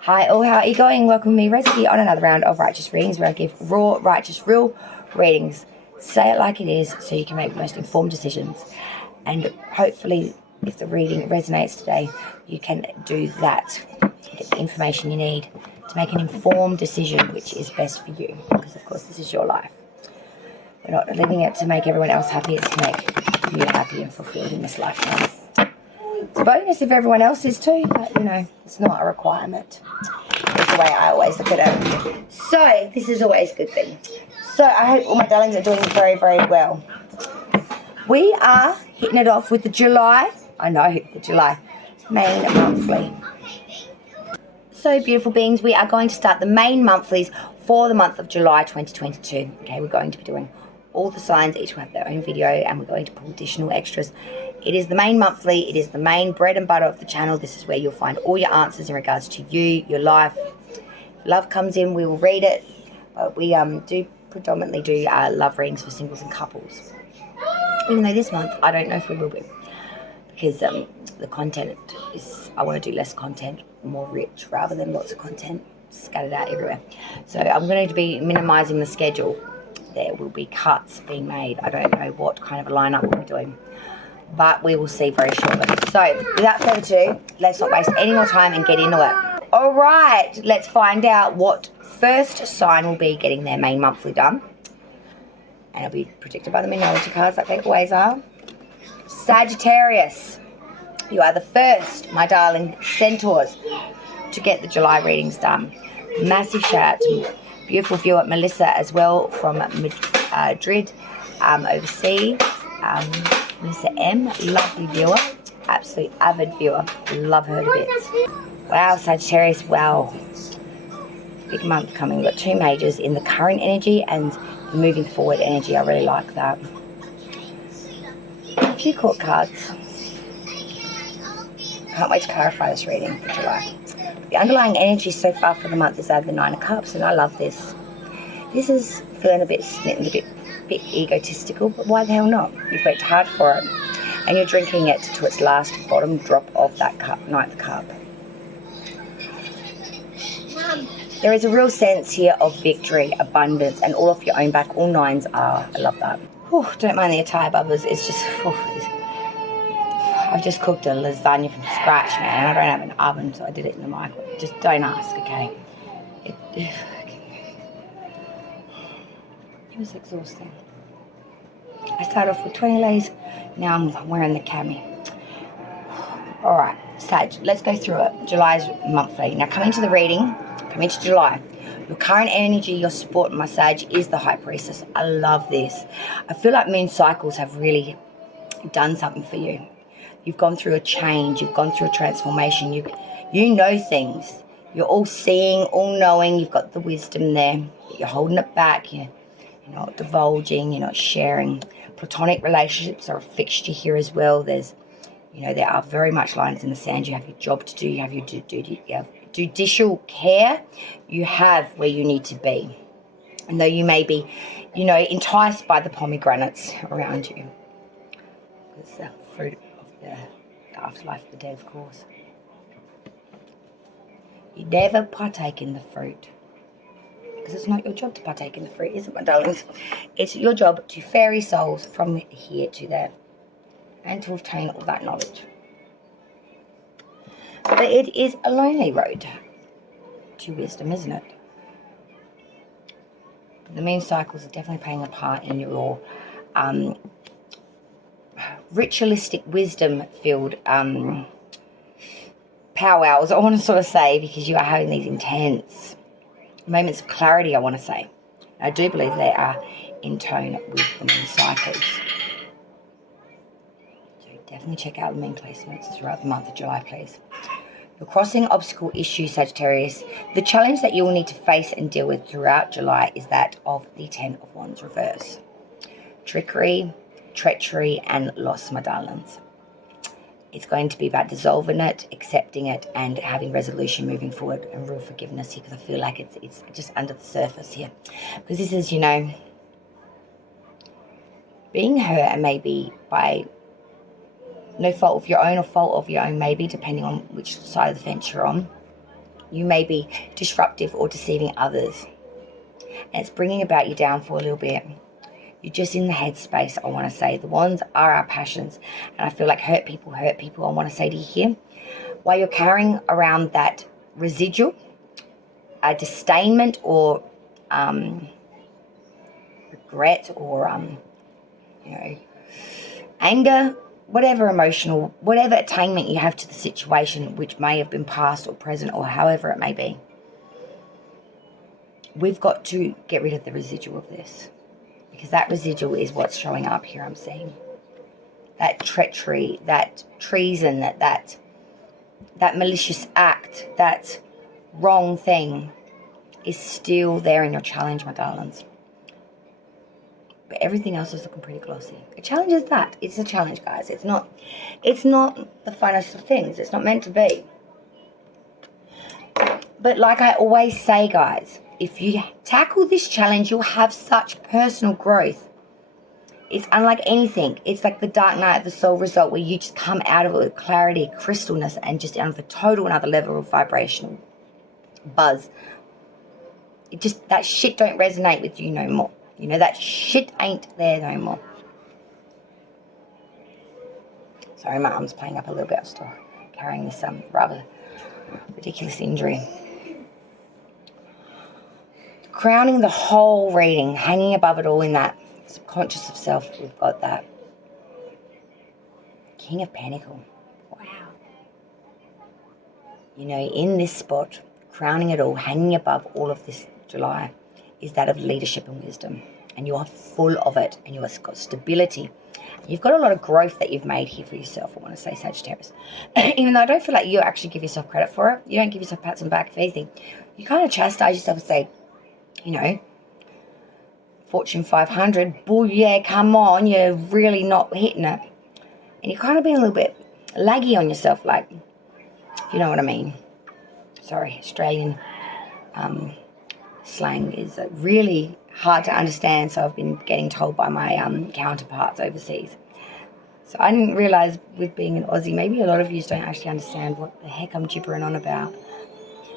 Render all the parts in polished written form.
Hi all, how are you going? Welcome to me, Recipe, on another round of Righteous Readings where I give raw, righteous, real readings. Say it like it is so you can make the most informed decisions. And hopefully, if the reading resonates today, you can do that. Get the information you need to make an informed decision which is best for you. Because, of course, this is your life. We're not living it to make everyone else happy, it's to make you happy and fulfilled in this lifetime. It's a bonus if everyone else is too, but it's not a requirement. That's the way I always look at it. So, this is always a good thing. So, I hope all my darlings are doing very, very well. We are hitting it off with the July main monthly. So, beautiful beings, we are going to start the main monthlies for the month of July 2022. Okay, we're going to be doing all the signs, each will have their own video, and we're going to pull additional extras. It is the main monthly, it is the main bread and butter of the channel. This is where you'll find all your answers in regards to you, your life. If love comes in, we will read it, but we do predominantly do love readings for singles and couples. Even though this month, I don't know if we will be, because the content is, I want to do less content, more rich, rather than lots of content scattered out everywhere. So I'm going to be minimizing the schedule. There will be cuts being made. I don't know what kind of a lineup we'll be doing, but we will see very shortly. So without further ado, let's not waste any more time and get into it. All right, let's find out what first sign will be getting their main monthly done. And it'll be predicted by the Minority cards like they always are. Sagittarius, you are the first, my darling centaurs, to get the July readings done. Massive shout out to beautiful viewer Melissa as well from Madrid, overseas. Melissa M, lovely viewer, absolute avid viewer, love her to bits. Wow, Sagittarius, wow. Big month coming. We've got two majors in the current energy and the moving forward energy. I really like that. A few court cards. Can't wait to clarify this reading for July. The underlying energy so far for the month is the Nine of Cups, and I love this. This is feeling a bit smitten, a bit egotistical, but why the hell not? You've worked hard for it, and you're drinking it to its last bottom drop of that cup, ninth cup. There is a real sense here of victory, abundance, and all off your own back. All nines are. I love that. Whew, don't mind the attire, bubbers. It's just... I've just cooked a lasagna from scratch, man. I don't have an oven, so I did it in the microwave. Just don't ask, okay? It was exhausting. I started off with 20 lays. Now I'm wearing the cami. All right, Sag, let's go through it. July's monthly. Now, coming to the reading, coming to July. Your current energy, your support, my Sag, is the High Priestess. I love this. I feel like moon cycles have really done something for you. You've gone through a change. You've gone through a transformation. You know things. You're all seeing, all knowing. You've got the wisdom there. But you're holding it back. You're not divulging. You're not sharing. Platonic relationships are a fixture here as well. There's, there are very much lines in the sand. You have your job to do. You have your duty. You have judicial care. You have where you need to be. And though you may be, enticed by the pomegranates around you. It's the fruit. The afterlife of the dead, of course. You never partake in the fruit, because it's not your job to partake in the fruit, is it, my darlings? It's your job to ferry souls from here to there and to obtain all that knowledge. But it is a lonely road to wisdom, isn't it? The moon cycles are definitely playing a part in your ritualistic wisdom-filled powwows, I want to sort of say, because you are having these intense moments of clarity, I want to say. I do believe they are in tone with the moon cycles. So definitely check out the moon placements throughout the month of July, please. You're crossing obstacle issues, Sagittarius. The challenge that you will need to face and deal with throughout July is that of the Ten of Wands reverse. Trickery, treachery, and loss, my darlings. It's going to be about dissolving it, accepting it, and having resolution moving forward and real forgiveness here, because I feel like it's just under the surface here. Because this is, being hurt, maybe by no fault of your own or fault of your own, maybe, depending on which side of the fence you're on. You may be disruptive or deceiving others. And it's bringing about you down for a little bit. You're just in the headspace, I want to say. The wands are our passions. And I feel like hurt people. I want to say to you here, while you're carrying around that residual, disdainment or regret or, anger, whatever emotional, whatever attainment you have to the situation, which may have been past or present or however it may be, we've got to get rid of the residual of this. Because that residual is what's showing up here, I'm seeing. That treachery, that treason, that malicious act, that wrong thing is still there in your challenge, my darlings. But everything else is looking pretty glossy. A challenge is that. It's a challenge, guys. It's not the funnest of things. It's not meant to be. But like I always say, guys, if you tackle this challenge, you'll have such personal growth. It's unlike anything. It's like the dark night of the soul result where you just come out of it with clarity, crystalness, and just on a total another level of vibrational buzz. It just, that shit don't resonate with you no more. You know, that shit ain't there no more. Sorry, my arm's playing up a little bit. I'm still carrying this rather ridiculous injury. Crowning the whole reading, hanging above it all in that subconscious of self, we've got that. King of Pentacles. Wow. You know, in this spot, crowning it all, hanging above all of this July, is that of leadership and wisdom. And you are full of it. And you've got stability. You've got a lot of growth that you've made here for yourself, I want to say, Sagittarius. Even though I don't feel like you actually give yourself credit for it. You don't give yourself pats on the back for anything. You kind of chastise yourself and say, you know, Fortune 500, bull, yeah, come on, you're really not hitting it. And you're kind of being a little bit laggy on yourself, like, if you know what I mean. Sorry, Australian slang is really hard to understand, so I've been getting told by my counterparts overseas. So I didn't realise with being an Aussie, maybe a lot of you don't actually understand what the heck I'm gibbering on about.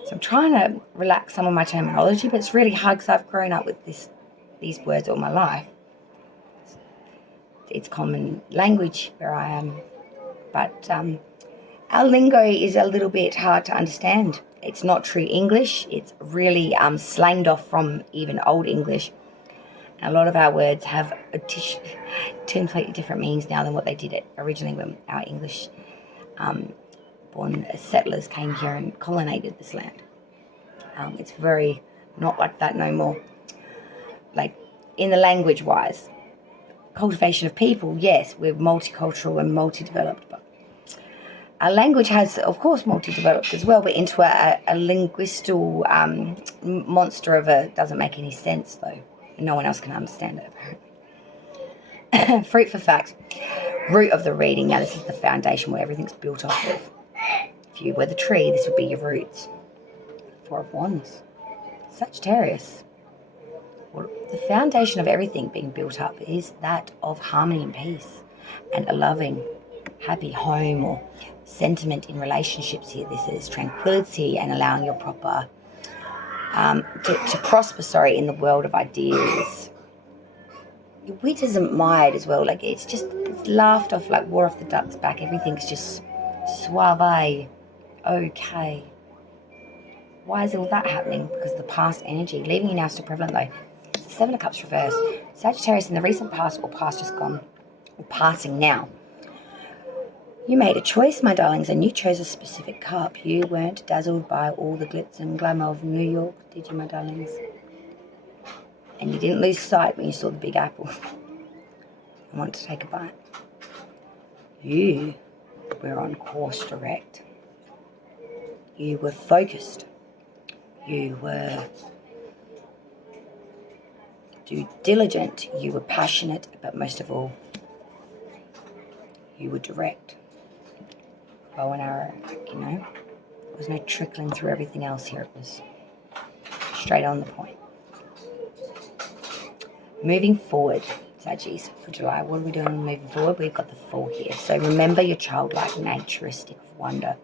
So I'm trying to relax some of my terminology, but it's really hard because I've grown up with these words all my life. It's common language where I am. But our lingo is a little bit hard to understand. It's not true English. It's really slanged off from even Old English. And a lot of our words have 10 completely different meanings now than what they did originally when our English born settlers came here and colonized this land. It's very not like that no more. Like in the language wise, cultivation of people, yes, we're multicultural and multi-developed, but our language has, of course, multi-developed as well, but into a linguistal monster of a, doesn't make any sense though. And no one else can understand it apparently. Fruit for fact, root of the reading. Now this is the foundation where everything's built off of. If you were the tree, this would be your roots. Four of Wands. Sagittarius. Well, the foundation of everything being built up is that of harmony and peace and a loving, happy home or sentiment in relationships here. This is tranquility and allowing your proper, to prosper, in the world of ideas. Your wit isn't mired as well. Like it's laughed off like war off the duck's back. Everything's just suave. Okay. Why is all that happening? Because of the past energy. Leaving you now still prevalent though. Seven of Cups reversed. Sagittarius in the recent past or past just gone. Or passing now. You made a choice, my darlings, and you chose a specific cup. You weren't dazzled by all the glitz and glamour of New York, did you, my darlings? And you didn't lose sight when you saw the Big Apple. I want to take a bite. You were on course direct. You were focused. You were due diligent. You were passionate, but most of all, you were direct. Bow and arrow, you know. There was no trickling through everything else here. It was straight on the point. Moving forward, Saggies, for July, what are we doing moving forward? We've got the Fool here. So remember your childlike naturistic of wonder.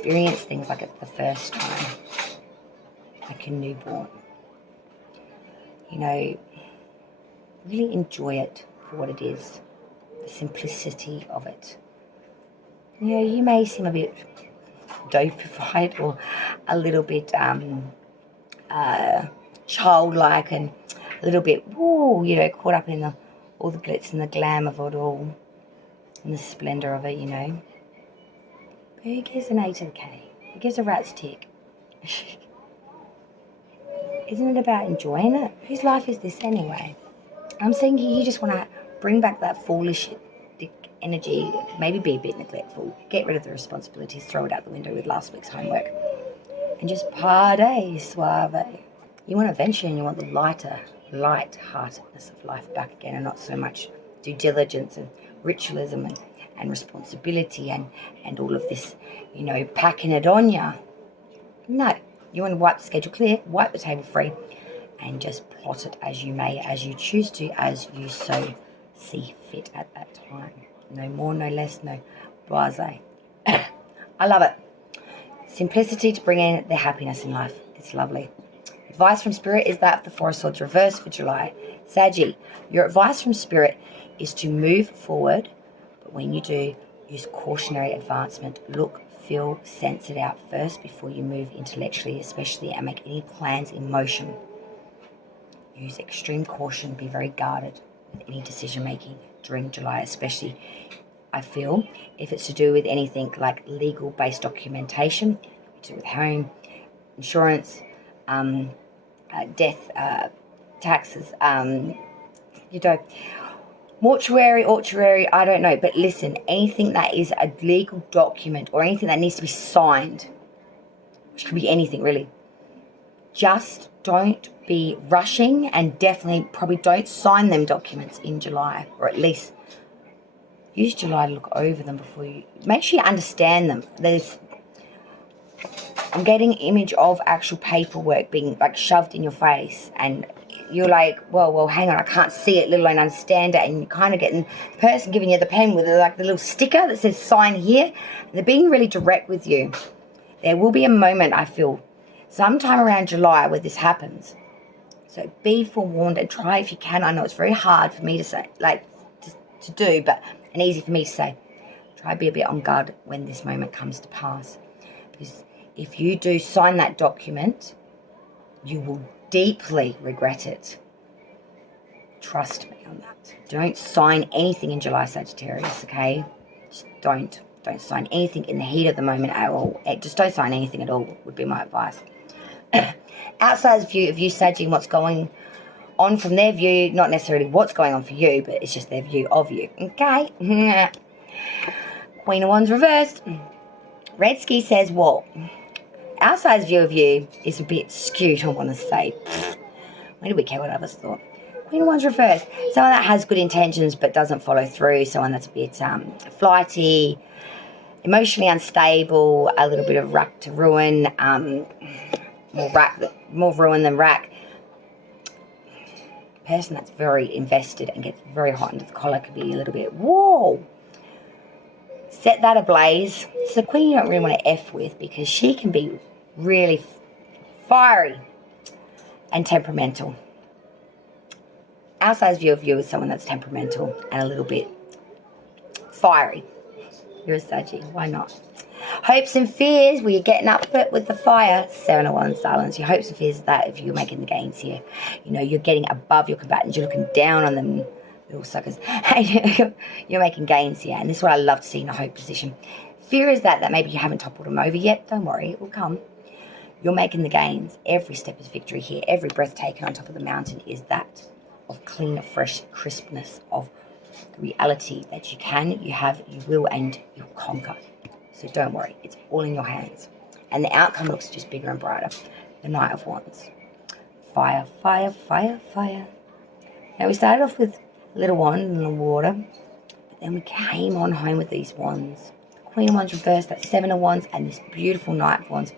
experience things like it's the first time, like a newborn. You know, really enjoy it for what it is, the simplicity of it. You know, you may seem a bit dopified or a little bit childlike and a little bit, woo, you know, caught up in all the glitz and the glam of it all and the splendour of it, you know. But who gives an A to the K? Who gives a rat's tick? Isn't it about enjoying it? Whose life is this anyway? I'm saying you just want to bring back that foolish energy, maybe be a bit neglectful, get rid of the responsibilities, throw it out the window with last week's homework, and just party suave. You want adventure and you want the light-heartedness of life back again, and not so much due diligence and ritualism and responsibility and all of this, you know, packing it on ya. No, you want to wipe the schedule clear, wipe the table free, and just plot it as you may, as you choose to, as you so see fit at that time. No more, no less, no blasé. I love it. Simplicity to bring in the happiness in life. It's lovely. Advice from Spirit is that the Four of Swords reversed for July. Saggy, your advice from Spirit is to move forward, but when you do, use cautionary advancement. Look, feel, sense it out first before you move intellectually, especially, and make any plans in motion. Use extreme caution. Be very guarded with any decision making during July, especially, I feel, if it's to do with anything like legal based documentation, to do with home, insurance, death, taxes, you know, mortuary, I don't know. But listen, anything that is a legal document or anything that needs to be signed, which could be anything really, just don't be rushing, and definitely probably don't sign them documents in July, or at least use July to look over them before you, make sure you understand them. I'm getting an image of actual paperwork being like shoved in your face, and you're like, well, hang on, I can't see it, let alone understand it, and you're kind of getting the person giving you the pen with like the little sticker that says sign here. They're being really direct with you. There will be a moment, I feel, sometime around July where this happens. So be forewarned and try if you can. I know it's very hard for me to say, like to do, but and easy for me to say. Try to be a bit on guard when this moment comes to pass, because if you do sign that document, you will deeply regret it. Trust me on that. Don't sign anything in July, Sagittarius, okay? Just don't sign anything in the heat of the moment at all. Just don't sign anything at all would be my advice. Outsider's view of you, Saggy, and what's going on from their view, not necessarily what's going on for you, but it's just their view of you, okay? Queen of Wands reversed. Red Ski says, well, outsider's view of you is a bit skewed, I want to say. When do we care what others thought? Queen of Wands reversed. Someone that has good intentions but doesn't follow through. Someone that's a bit flighty, emotionally unstable, a little bit of rack to ruin, more ruin than rack. Person that's very invested and gets very hot under the collar could be a little bit, whoa. Set that ablaze. It's the queen you don't really want to F with, because she can be really fiery and temperamental. Outside's view of you is someone that's temperamental and a little bit fiery. You're a Saggy, why not? Hopes and fears, well, you're getting up with the fire. 7 of Wands, darlings. Your hopes and fears is that if you're making the gains here, you know, you're getting above your combatants, you're looking down on them, little suckers. You're making gains here, and this is what I love to see in a hope position. Fear is that maybe you haven't toppled them over yet. Don't worry, it will come. You're making the gains. Every step is victory here. Every breath taken on top of the mountain is that of clean, fresh crispness of the reality that you can, you have, you will, and you'll conquer. So don't worry, it's all in your hands. And the outcome looks just bigger and brighter. The Knight of Wands. Fire, fire, fire, fire. Now we started off with a little wand in the water, but then we came on home with these wands. The Queen of Wands reversed, that 7 of Wands, and this beautiful Knight of Wands.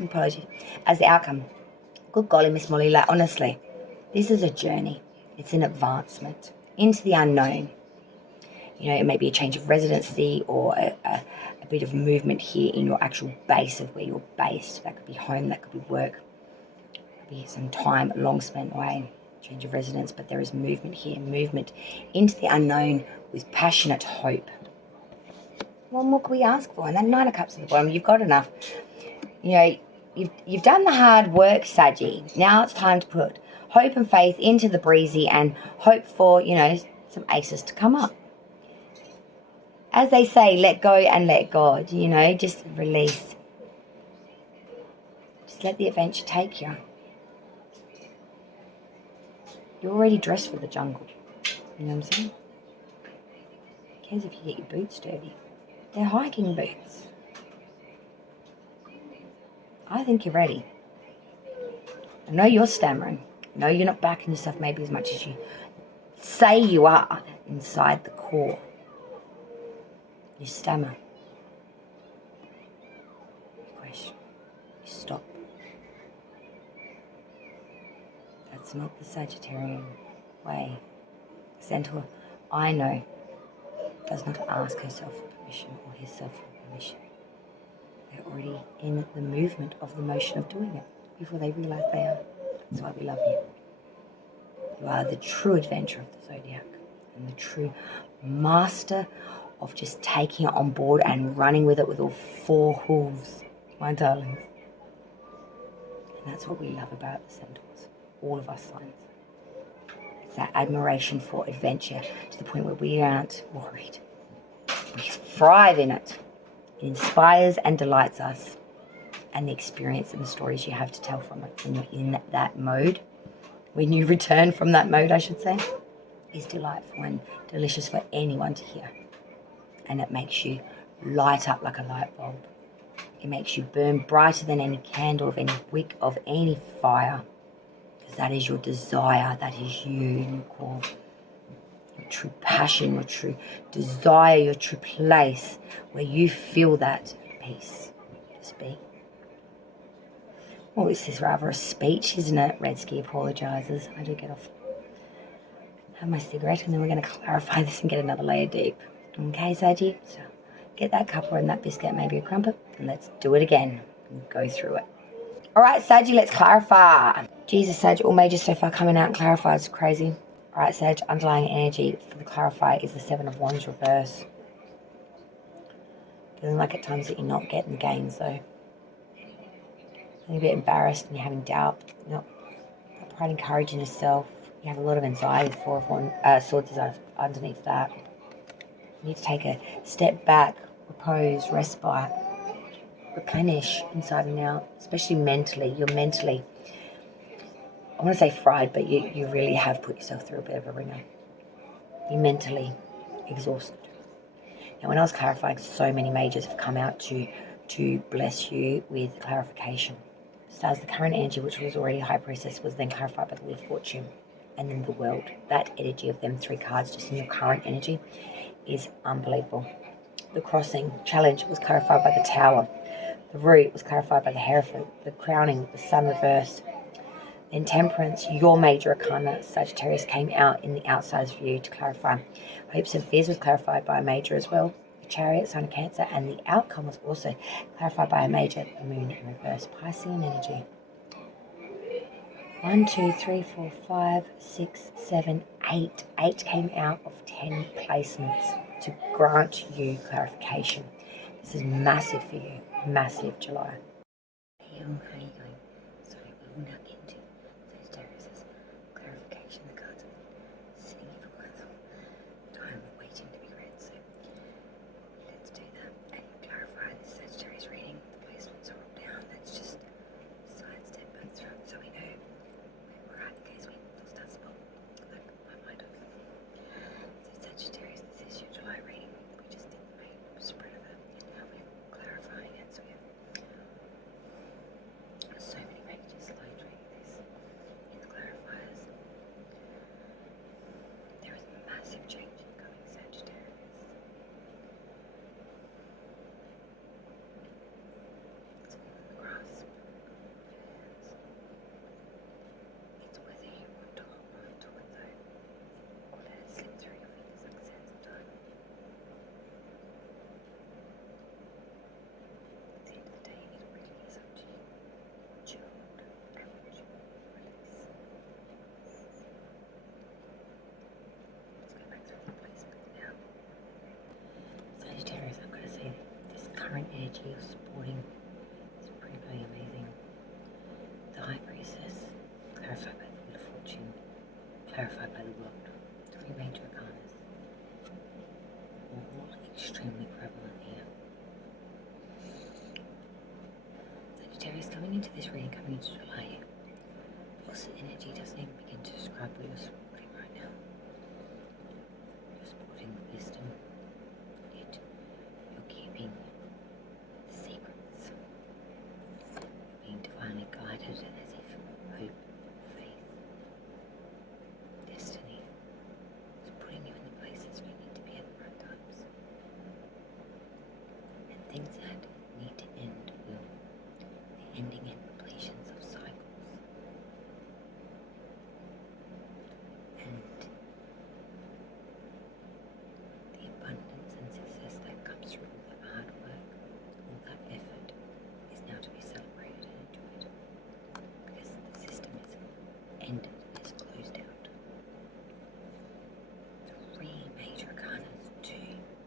Apologies. As the outcome. Good golly, Miss Molly, like, honestly, this is a journey. It's an advancement into the unknown. You know, it may be a change of residency or a bit of movement here in your actual base of where you're based. That could be home, that could be work, could be some time long spent away, change of residence, but there is movement here, movement into the unknown with passionate hope. What more can we ask for? And that Nine of Cups at the bottom, you've got enough. You know, you've done the hard work, Saggy. Now it's time to put hope and faith into the breezy and hope for, you know, some aces to come up. As they say, let go and let God, you know, just release. Just let the adventure take you. You're already dressed for the jungle. You know what I'm saying? Who cares if you get your boots dirty? They're hiking boots. I think you're ready. I know you're stammering. I know you're not backing yourself maybe as much as you say you are inside the core. You stammer. You question. You stop. That's not the Sagittarian way. The Centaur, I know, does not ask herself for permission or himself for permission. They're already in the movement of the motion of doing it before they realise they are. That's why we love you. You are the true adventurer of the zodiac and the true master of just taking it on board and running with it with all four hooves, my darlings. And that's what we love about the centaurs, all of us signs. It's that admiration for adventure to the point where we aren't worried. We thrive in it. It inspires and delights us. And the experience and the stories you have to tell from it when you're in that mode, when you return from that mode, I should say, is delightful and delicious for anyone to hear. And it makes you light up like a light bulb. It makes you burn brighter than any candle of any wick of any fire. Because that is your desire, that is you in your core. Your true passion, your true desire, your true place where you feel that peace. Speak. Well, this is rather a speech, isn't it? Redsky apologises. I do get off. Have my cigarette and then we're going to clarify this and get another layer deep. Okay, Saggy? So get that cuppa and that biscuit, maybe a crumpet, and let's do it again and go through it. All right, Saggy, let's clarify. Jesus, Sag, all majors so far coming out and clarify. It's crazy. All right, Sag, underlying energy for the clarify is the Seven of Wands reverse. Feeling like at times that you're not getting the gains, though. Feeling a bit embarrassed and you're having doubt. Not providing courage in yourself. You have a lot of anxiety. Four of Swords is underneath that. You need to take a step back, repose, respite, replenish inside and out, especially mentally. You're mentally, I want to say fried, but you really have put yourself through a bit of a ringer. You're mentally exhausted. Now, when I was clarifying, so many majors have come out to bless you with clarification. So as the current energy, which was already High Priestess, was then clarified by the Wheel of Fortune and then the World. That energy of them three cards just in your current energy is unbelievable. The Crossing Challenge was clarified by the Tower. The Root was clarified by the Hierophant. The Crowning, the Sun reversed. Then Temperance, your major arcana, Sagittarius, came out in the outsider's view to clarify. Hopes and Fears was clarified by a major as well. The Chariot, Sign of Cancer, and the outcome was also clarified by a major, the Moon in reverse. Piscean energy. 1, 2, 3, 4, 5, 6, 7, 8. 8 came out of 10 placements to grant you clarification. This is massive for you. Massive, July. Hey, how are you going? Sorry, we will now get into Sagittarius' clarification. The cards are sitting here for quite some time waiting to be read. So let's do that and clarify the Sagittarius reading. The placements are all down. Let's just sidestep back through it so we know where we're at in case we lost our spot. Like my mind off. So Sagittarius, this is your July reading. We just did the main spread of it and now we're clarifying it. So we have so many pages, slide reading. energy of supporting. It's pretty bloody amazing. The High Priestess, clarified by the Wheel of Fortune, clarified by the World. Three major arcanas, all extremely prevalent here. Sagittarius, coming into this reading, coming into July, plus energy doesn't even begin to describe what you're supporting right now. You're supporting wisdom, yet you're keeping secrets, being divinely guided as if hope, faith, destiny is putting you in the places you need to be at the right times. And things that need to end will. The ending and completions of cycles. And the abundance and success that comes through all that hard work, all that effort, is now to be celebrated and enjoyed. Because the system is ended, is closed out. Three major arcanas, 2,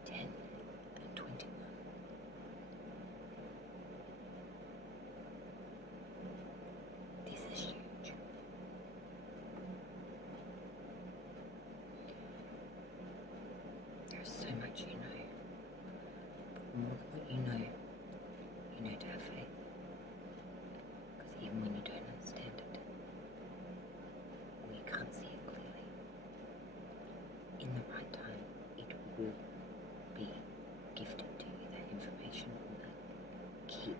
10, and 21. This is huge. There's so much you know, but more than what you know to have faith. Because even when you don't understand it, or you can't see it clearly, in the right time, it will be gifted to you, that information or that key,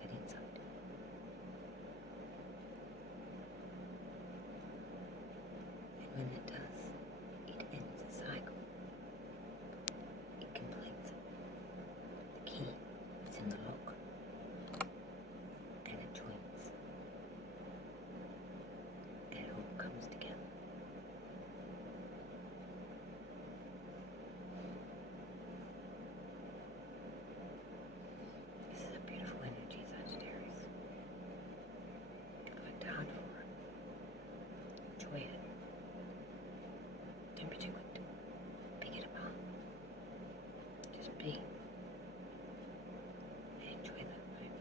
that insight. And when it does, it ends a cycle. It completes it. The key is in the lock, and it joins, and it all comes together. This is a beautiful energy, Sagittarius. You've worked hard for it. Enjoy it. Don't be too quick to pick it apart. Just be. And enjoy that moment.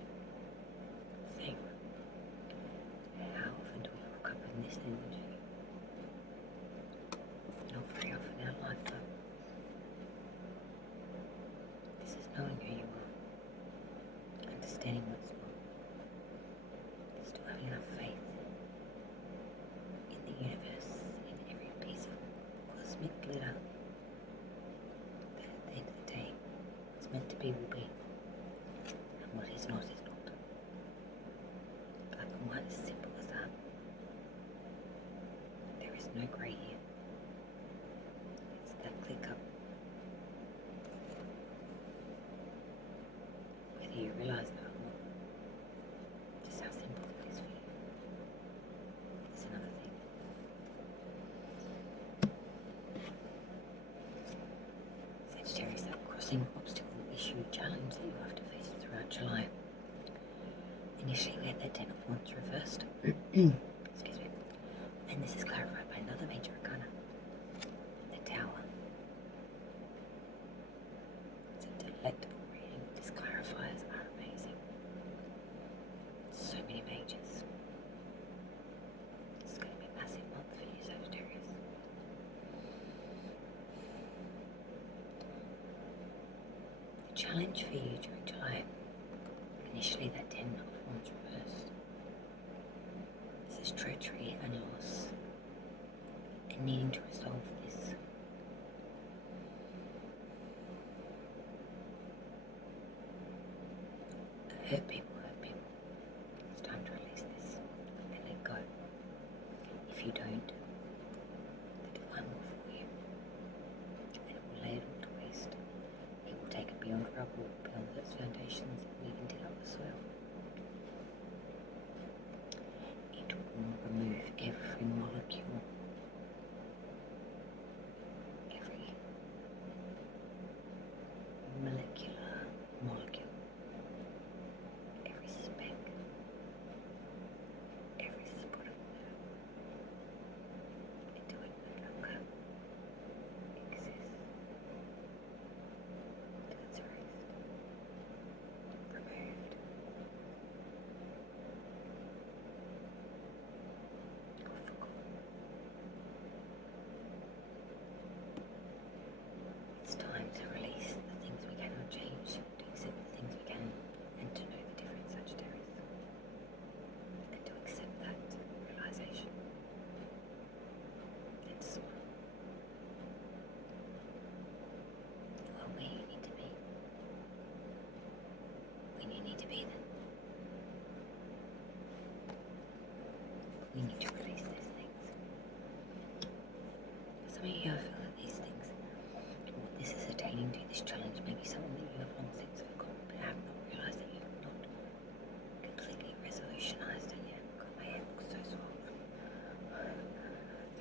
Savor it. How often do we woke up in this energy? Not very often in our lifetime. This is knowing who you are, understanding what's not, still having enough faith in the universe, in every piece of cosmic glitter, that at the end of the day, what's meant to be will be, and what is not is not. Black and white, as simple as that. There is no grey here. It's that clear cut. Whether you realise that or not, just how simple it is for you, is another thing. Sagittarius, that crossing obstacle, issue, challenge that you have to face throughout July. Initially we had that 10 of Wands reversed. Excuse me. And this is clarified by another major arcana, the Tower. It's a delectable reading. These clarifiers are amazing. So many mages. It's going to be a massive month for you, Sagittarius. The challenge for you during July, initially that 10 of Wands reversed. This is treachery and loss, and needing to resolve this. Hurt people. It's time to release this and let go. If you don't, the divine will for you, and it will lay it all to waste. It will take it beyond rubble, beyond those foundations that we can dig up the soil. It will remove every molecule, every molecular molecule, we need to release these things. Some of you, I feel that these things, what this is attaining to, this challenge, may be something that you have long since forgotten, but have not realised that you've not completely resolutionised it yet. God, my head looks so swollen.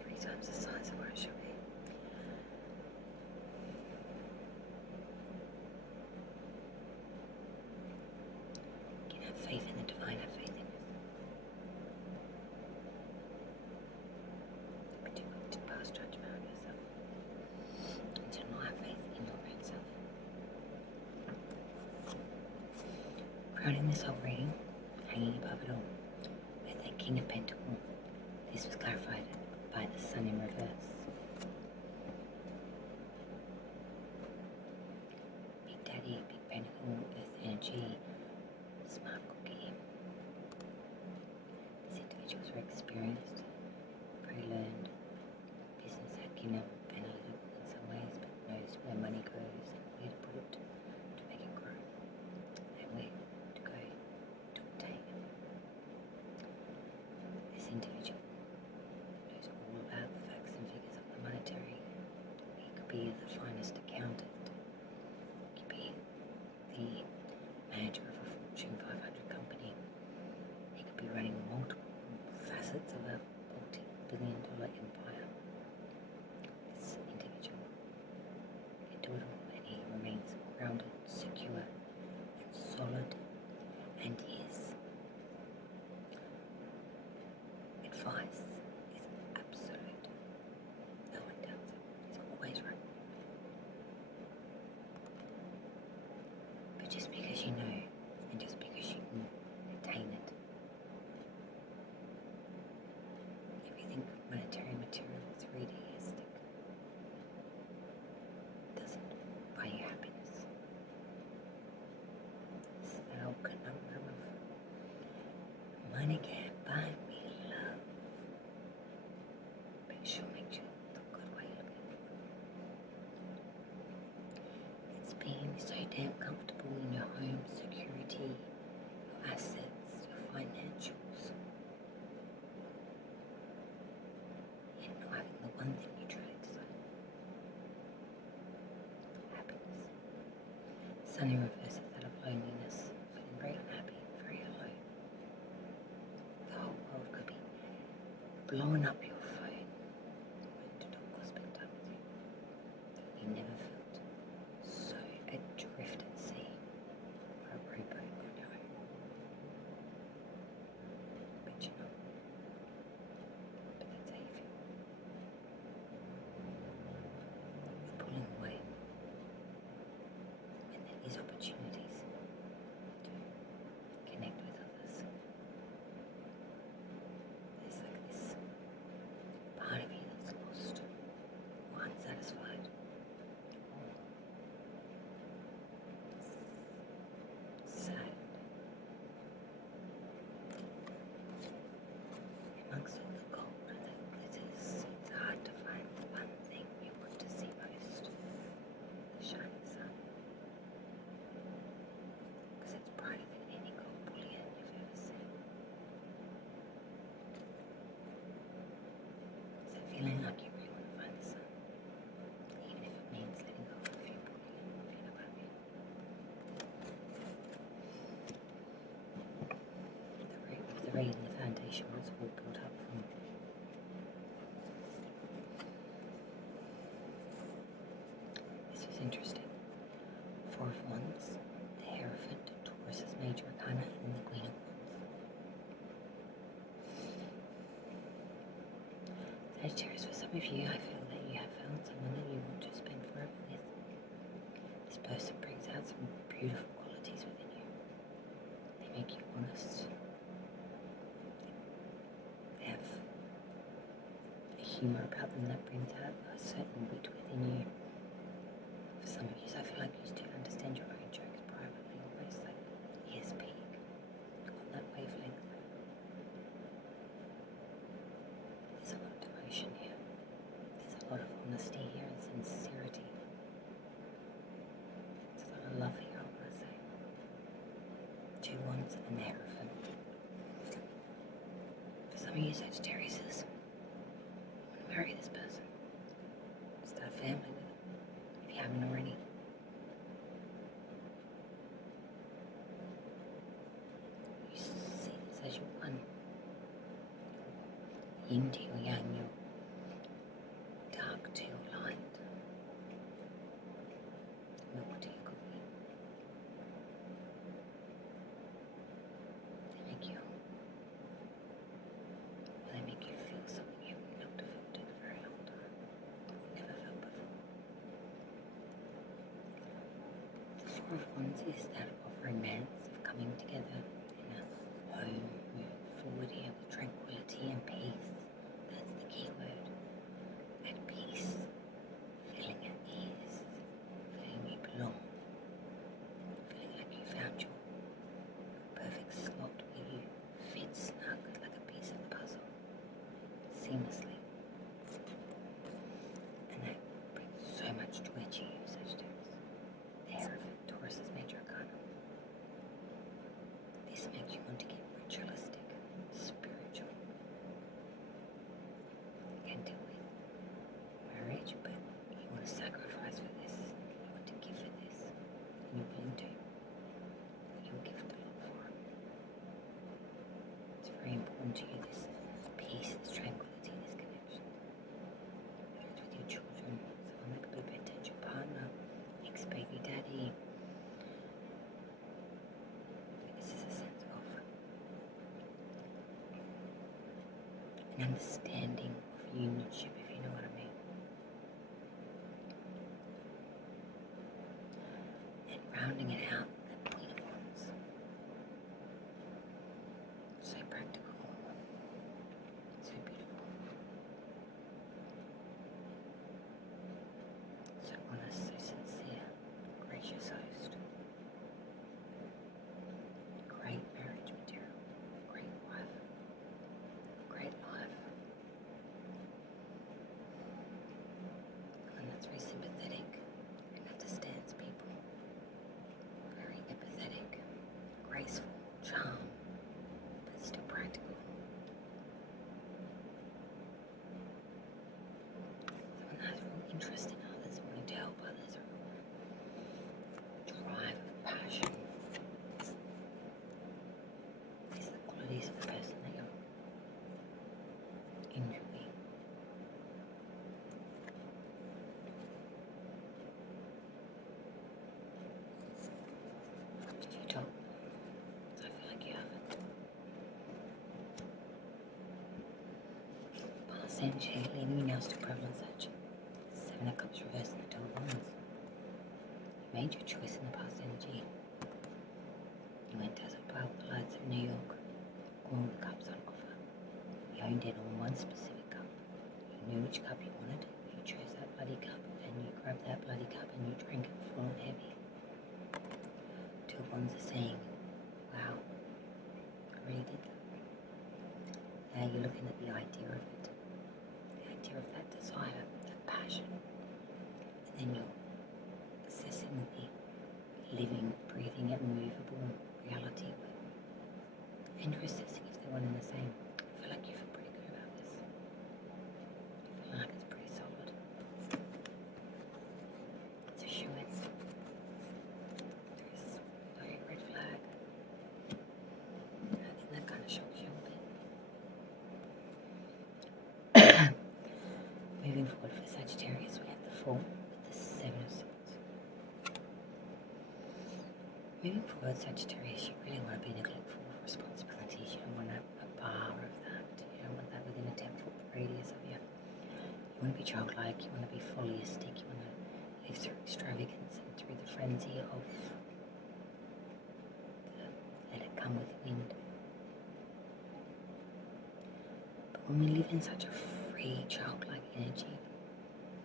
3 times the size of where it should be. You can have faith in the divine, have faith in it. But you've got to pass judgment on yourself. And to not have faith in your own self. Crowning this whole reading, hanging above it all, with the King of Pentacles. This was clarified by the Sun in reverse. Big Daddy, Big Pentacle, Earth Energy, Smart Cookie. These individuals were experienced, pre-learned, business acumen, analytical in some ways, but knows where money goes and where to put it to make it grow, and where to go to obtain it. This individual knows all about the facts and figures of the monetary. He could be the finest accountant. He could be the manager of a Fortune 500 company. He could be running multiple facets of a multi-billion-dollar empire. This individual can do it all, and he remains grounded, secure, and solid, and his advice is absolute. No one doubts it. He's always right. But just because you know, and just because you can attain it, if you think monetary material is realistic, it doesn't buy you happiness. It's that old conundrum of money can't buy me love, but it sure makes you look good while you're looking for it. It's being so damn comfortable in your home, security, your assets, your financials, yet not having the one thing you truly desire. Happiness. Sun in reverse is that of loneliness, feeling very unhappy, very alone. The whole world could be blowing up your phone to talk or spend time with you. You never felt so adrift at sea or a rowboat on your own. But you're not. But that's how you feel. You're pulling away. And there is opportunities to connect with others. There's like this part of you that's lost or unsatisfied or sad. Amongst all the gold and the glitters, it's hard to find the one thing you want to see most, the shining sun. Because it's brighter than any gold bullion you've ever seen. So feeling like you really want to find the sun, even if it means letting go of a few bullion, if you know what I mean. The rain, the foundation was all built up from. This was interesting. 4 of Wands, the Hierophant, Taurus's Major Arcana, and the Queen of Wands. Sagittarius, for some of you, I feel that you have found someone that you want to spend forever with. This person brings out some beautiful qualities within you. They make you honest. They have a humour about them that brings out a certain wit within you. For some of you, I feel like you do understand your own jokes privately, almost like ears peak on that wavelength. There's a lot of devotion here. There's a lot of honesty here and sincerity. There's a lot of love here, I want to say. 2 Wands and the Hierophant. For some Some of you Sagittarius want to marry this person. Start a family with them, if you haven't already. You see this as your one. Yin to your yang, your dark to your light. Milk to your cookie. They make you feel something you haven't felt in a very long time. Never felt before. The Four of Wands is that of romance, of coming together in a home, moving forward here with tranquility and peace. That's the key word. At peace, feeling at ease, feeling you belong, feeling like you found your perfect slot where you fit snug like a piece of the puzzle, seamlessly. And that brings so much joy to you, Sagittarius. There of Taurus's major arcana. This makes you want to get ritualistic, spiritual. You can deal with marriage, but you want to sacrifice for this. You want to give for this. And you're willing to. You'll give a lot for it. It's very important to you, this peace, this tranquility, this connection. Whether it's with your children, someone that could be a potential partner, ex-baby daddy. This is a sense of an understanding of unionship, if you know what I mean. And rounding it out, the Queen of Wands. So practical, so beautiful, so honest, so sincere, gracious host, great marriage material, great wife, great life, one that's very sympathetic and understands people, very empathetic, graceful, charm, but still practical. Someone that has real interest in others, wanting to help others, a real drive of passion. These are the qualities of the person that you're enjoying. If you don't, I feel like you haven't. Past energy, leaving you now still prevalent, Sag. Seven of Cups reversed and the Two of Wands. You made your choice in the past energy. You went as by all the lights of New York. All the cups on offer. You honed in on one specific cup. You knew which cup you wanted. You chose that bloody cup, and you grabbed that bloody cup and you drank it full and heavy. Two of Wands are saying, wow, I really did that. Now you're looking at the idea of it. The idea of that desire, that passion. And then you're assessing the living, breathing, and movable reality of it. And you're assessing if they're one and the same. I feel like you feel pretty good about this. I feel like it's pretty solid. It's a shoe-in. There's no red flag. I think that kind of shocks you a bit. Moving forward for Sagittarius, we have the Fool with the Seven of Swords. Moving forward, Sagittarius, you really want to be neglectful of responsibilities. You don't want a bar of that. You don't want that within a 10-foot radius of you. You want to be childlike. You want to be follyistic. You want to live through extravagance and through the frenzy of let it come with the wind. But when we live in such a free, childlike energy,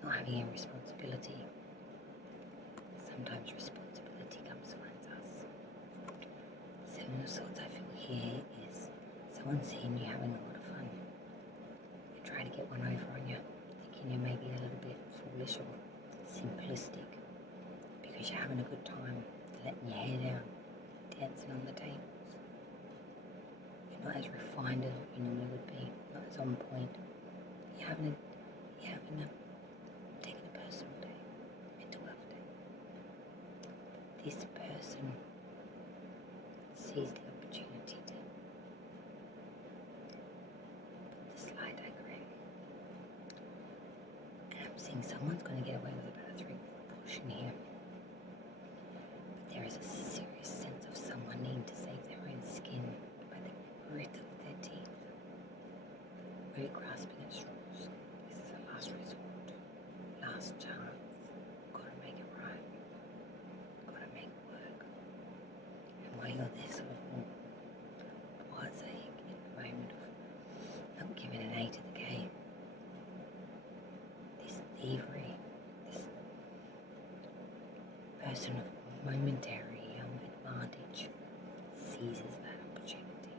not having any responsibility, sometimes responsibility comes finds us. Seven of Swords, I feel here is someone seeing you having a lot of fun. They try to get one over on you, thinking you're maybe a little bit foolish or simplistic because you're having a good time, letting your hair down, dancing on the tables. You're not as refined as what you normally would be, not as on point. You're having taking a personal day, mental health day. This person sees the opportunity to put the slide dagger in. And I'm seeing someone's going to get away with about a 3/4 portion here. But there is a serious sense of someone needing to save their own skin by the grit of their teeth, really grasping at straws. This is a last resort, last chance. Gotta make it right. Gotta make it work. And while you're there sort of pausing in the moment of not giving an A to the game, this thievery, this person of momentary advantage seizes that opportunity.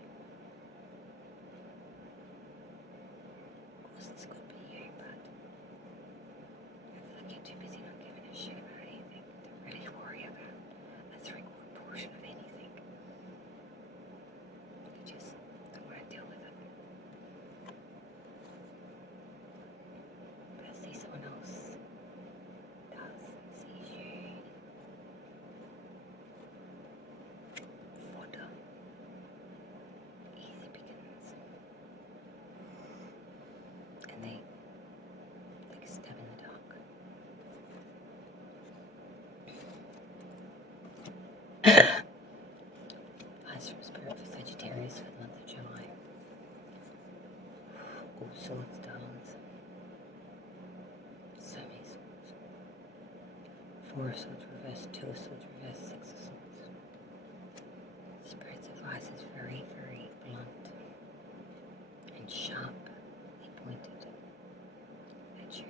Of course, this could be you, but I feel like you're too busy not giving a shit about anything to really worry about a 3/4 portion of anything. You just don't want to deal with it. But I see someone else does and sees you. Fodder. Easy pickings. And they take a step in the dark. Advice from Spirit for Sagittarius for the month of July. All swords, darlings. So many swords. 4 of swords reverse, 2 of swords reverse, 6 of swords. Spirit's advice is very, very blunt and sharply pointed at you.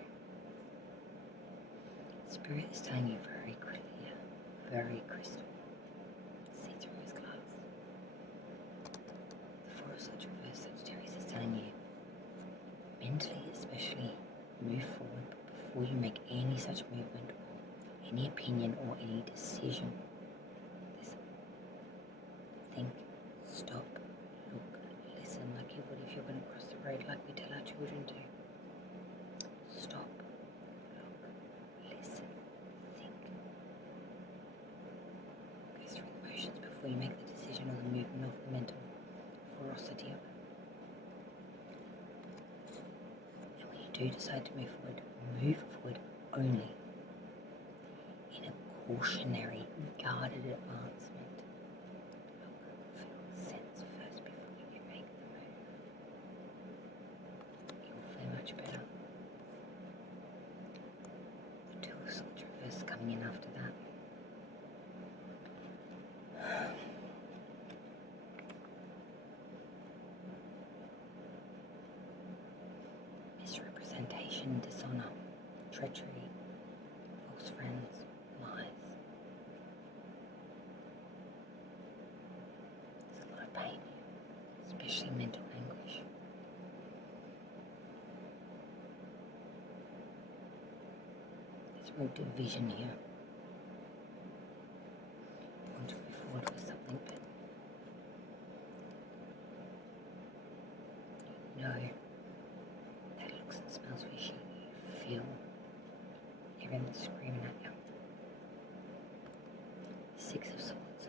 Spirit is telling you very clear, very crystal. See through his glass. The 4 of swords reverse Sagittarius is telling you, mentally especially, move forward, but before you make any such movement or any opinion or any decision, listen. Think, stop, look, listen like you would if you're going to cross the road, like we tell our children to. Stop, look, listen, think. Go through the motions before you make the decision or the movement of the mental ferocity of it. And when you do decide to move forward only in a cautionary, guarded advancement. Look, feel, sense first before you make the move. You will feel much better. The 2 of swords reverse coming in after that. Misrepresentation, dishonor, treachery, false friends, lies. There's a lot of pain, especially mental anguish. There's real division here. You want to move forward with something, but you know that it looks and smells fishy. You feel everything screaming at you. 6 of swords.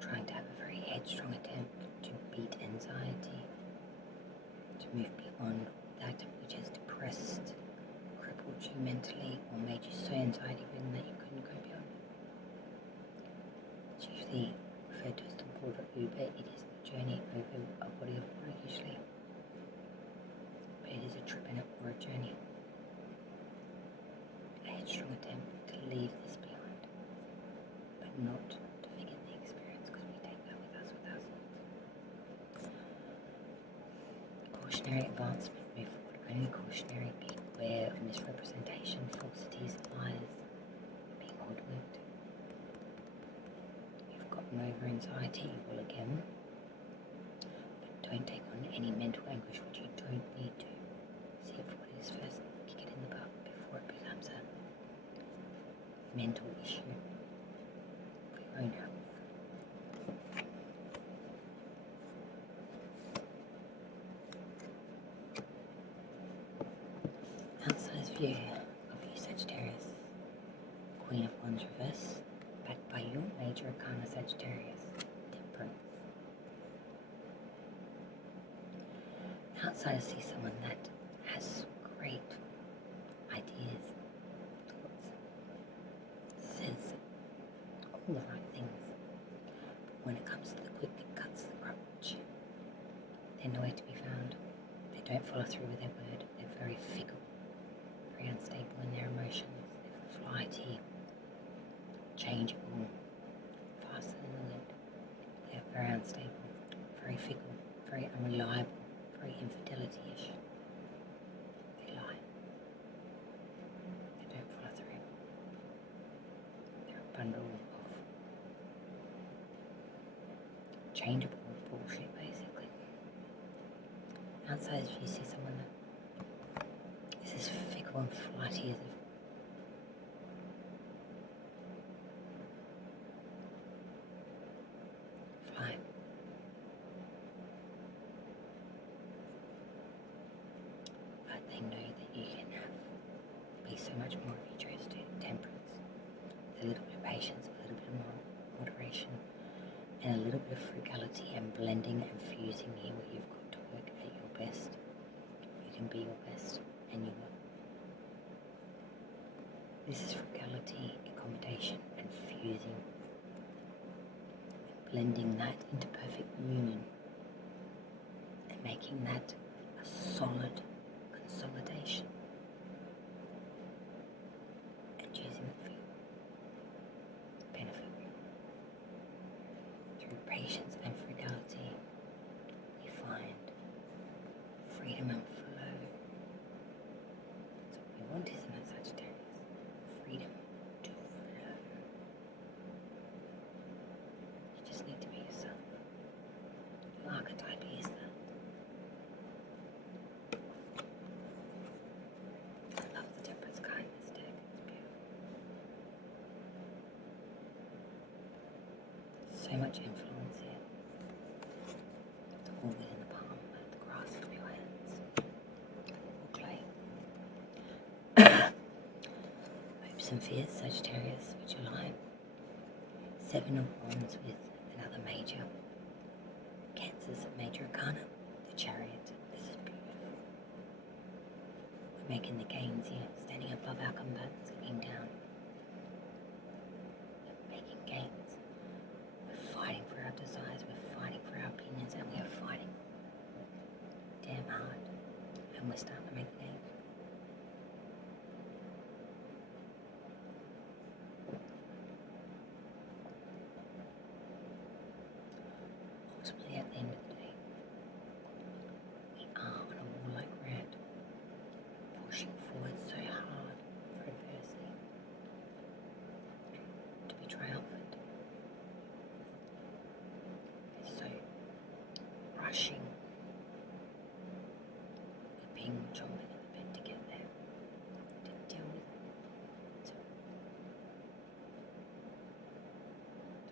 Trying to have a very headstrong attempt to beat anxiety, to move beyond that which has depressed, crippled you mentally, or made you so anxiety-ridden that you couldn't go beyond it. It's usually referred to as the border Uber. It is the journey over a body of water usually. But it is a trip in it or a journey. A headstrong attempt to leave this behind, but not to forget the experience, because we take that with us with ourselves. Cautionary advancement, move forward only cautionary, be aware of misrepresentation, falsities, lies, being hoodwinked. You've gotten over anxiety, you will again, but don't take on any mental anguish which you don't need to. See it for what it is first, kick it in the butt before it becomes a mental issue for your own health. you Sagittarius. Queen of Wands reverse, backed by your major arcana Sagittarius, Temperance. Outside I see someone that has great ideas, thoughts, says all the right things, but when it comes to the quick, it cuts the crutch. They're nowhere to be found. They don't follow through with their word. They're very fickle, very unstable in their emotions. They're flighty, changeable, faster than the wind. They're very unstable, very fickle, very unreliable, very infidelity-ish. They lie. They don't follow through. They're a bundle of changeable bullshit, basically. Outside, if you see someone that is as fickle and flighty as a fly, but they know that you can be so much more if you chose to. Temperance, with a little bit of patience, a little bit of moderation, and a little bit of frugality, and blending and fusing here where you've got to work at your best. You can be your best, and you will. This is frugality, accommodation, and fusing, and blending that into perfect union, and making that a solid consolidation, and using it for your benefit. Through patience and frugality, we find freedom and flow. That's what we want, isn't it, Sagittarius? Freedom to flow. You just need to be yourself. Your archetype is that. I love the Temperance card in this deck. It's beautiful. So much influence here. It's all within the palm, at the grasp of your hands. Or clay. Hopes and fears, Sagittarius, which align. 7 of Wands with another major. Cancer's major arcana, the Chariot. This is beautiful. We're making the gains here, standing above our combatants, looking down. We're making gains. We're fighting for our desires, we're fighting for our opinions, and we are fighting damn hard. And we're starting to make gains. Ultimately, at the end of the day, we are on a warlike rant, pushing forward so hard for adversity, to be triumphant. So, rushing, weeping, chomping at the bit to get there, to deal with it, to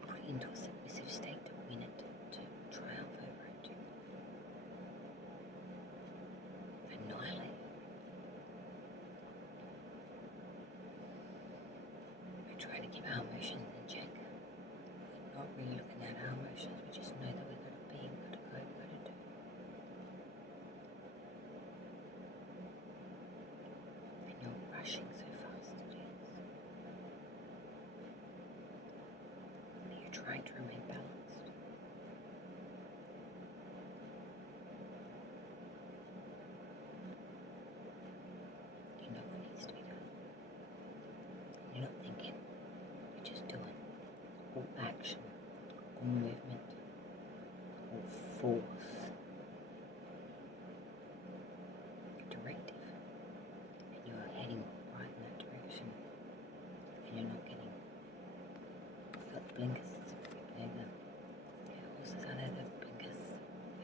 put it into a submissive state, to win it, to triumph over it, to annihilate it. We're trying to keep our emotions in check. We're not really looking at our emotions, we just know that we're going to be, we're going to go, we're going to do. And you're rushing so fast to do this. And you're trying to remain balanced. You know what needs to be done. You're not thinking, you're just doing. All action, all movement, all force, directive, and you are heading right in that direction, and you're not getting, you've got the blinkers, you know, the horses are there, the blinkers,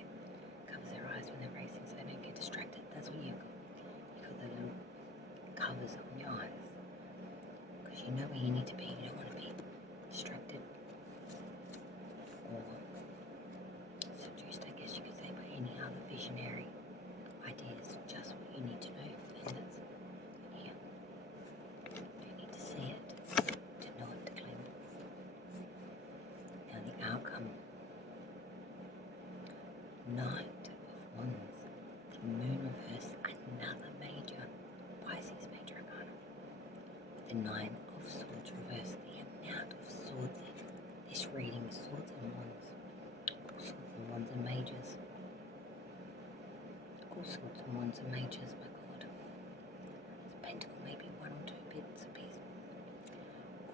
it covers their eyes when they're racing so they don't get distracted. That's what you've got. You've got the little covers on your eyes, because you know where you need to be. You don't want to be distracted or Knight of Wands, the Moon reverse, another major Pisces major arcana. The Nine of Swords reverse, the amount of swords in this reading is swords and wands. All swords and wands and majors. All swords and wands and majors, my God. The pentacle may be one or two bits a piece.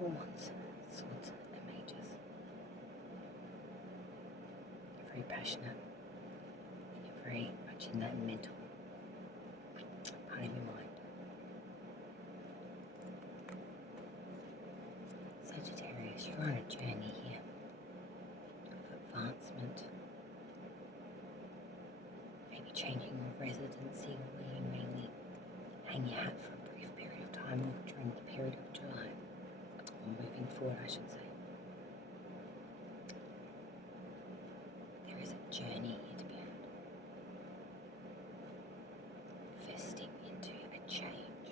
All wands, swords and majors. You're very passionate. You're very much in that mental part of your mind. Sagittarius, you're on a journey here of advancement. Maybe changing your residency or where you mainly hang your hat for a brief period of time or during the period of July. Or moving forward, I should say. There is a journey here to be had. Investing into a change,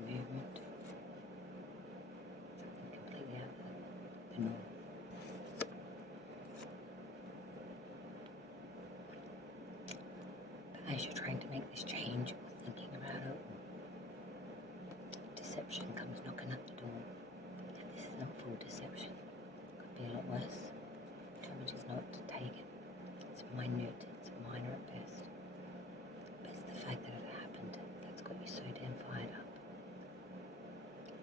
movement, something completely out of the norm. But as you're trying to make this change or thinking about it, deception comes knocking at the door. And this isn't full deception. Could be a lot worse. Tell me just not to take it. It's minute, it's minor at best. But it's the fact that it happened that's got you so damn fired up.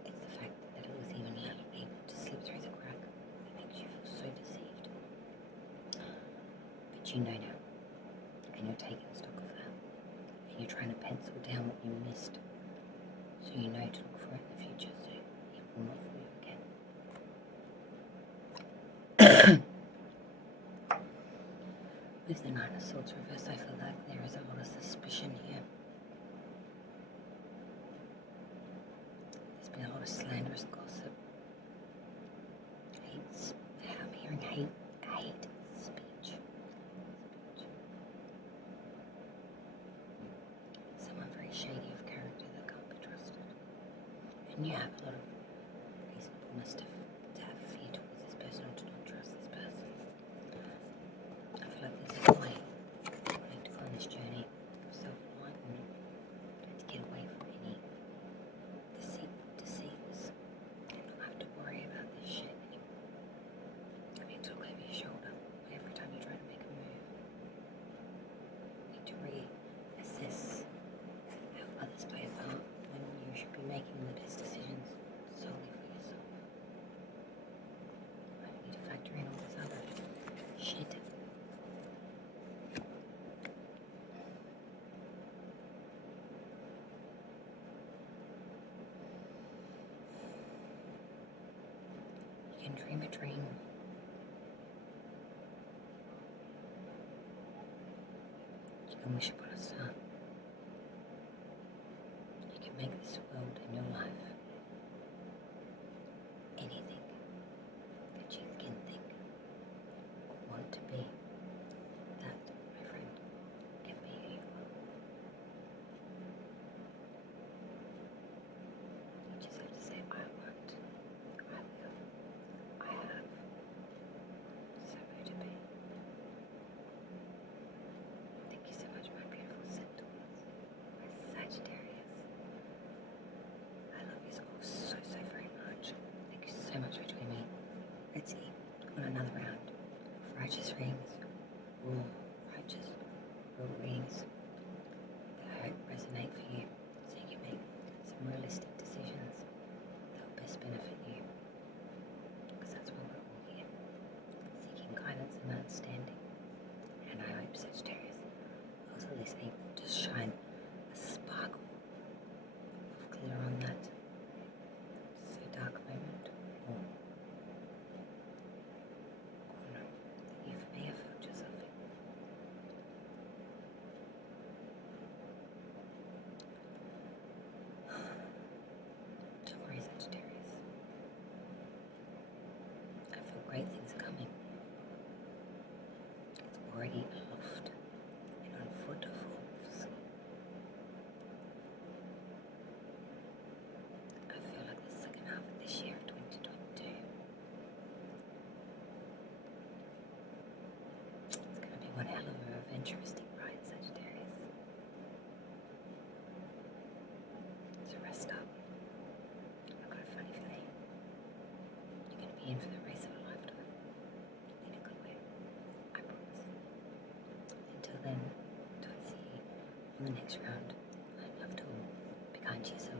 It's the fact that it was even able to slip through the crack that makes you feel so deceived. But you know now, and you're taking stock of that, and you're trying to pencil down what you missed, so you know to look for it in the future, so it will not fool you again. With the Nine of Swords reverse, I feel like there is a lot of suspicion here. There's been a lot of slanderous gossip. I'm hearing hate speech. Someone very shady of character that can't be trusted. And you have a lot of reasonableness to have fear towards this person or to not trust this person. I feel like this is why I need to go on this journey of self-enlightenment to get away from any deceivers and not have to worry about this shit anymore. I need to look over your shoulder every time you try to make a move. You need to reassess how others play a part when you should be making the best decisions solely for yourself. I don't need to factor in all this other shit. You can dream a dream. You can wish upon a star. You can make this world and your life anything that you can think or want to be. That, my friend, can be who you are. You just have to say, I want, I will, I have, so who to be. Thank you so much, my beautiful centaurs, my Sagittarius. I love you all so very much. Thank you so much for joining me. Let's see on another round of righteous readings, raw, righteous, real readings that I hope resonate for you, so you can make some realistic decisions that will best benefit you. Because that's why we're all here, seeking guidance and understanding. And I hope Sagittarius was at least able to shine a sparkle of clear on that so dark moment, or no, that you may have felt yourself in. Don't worry, Sagittarius. I feel great things are coming. It's already aloft and on foot of wolves. I feel like the second half of this year of 2022, it's going to on the next round. I love to all. Be kind to yourself.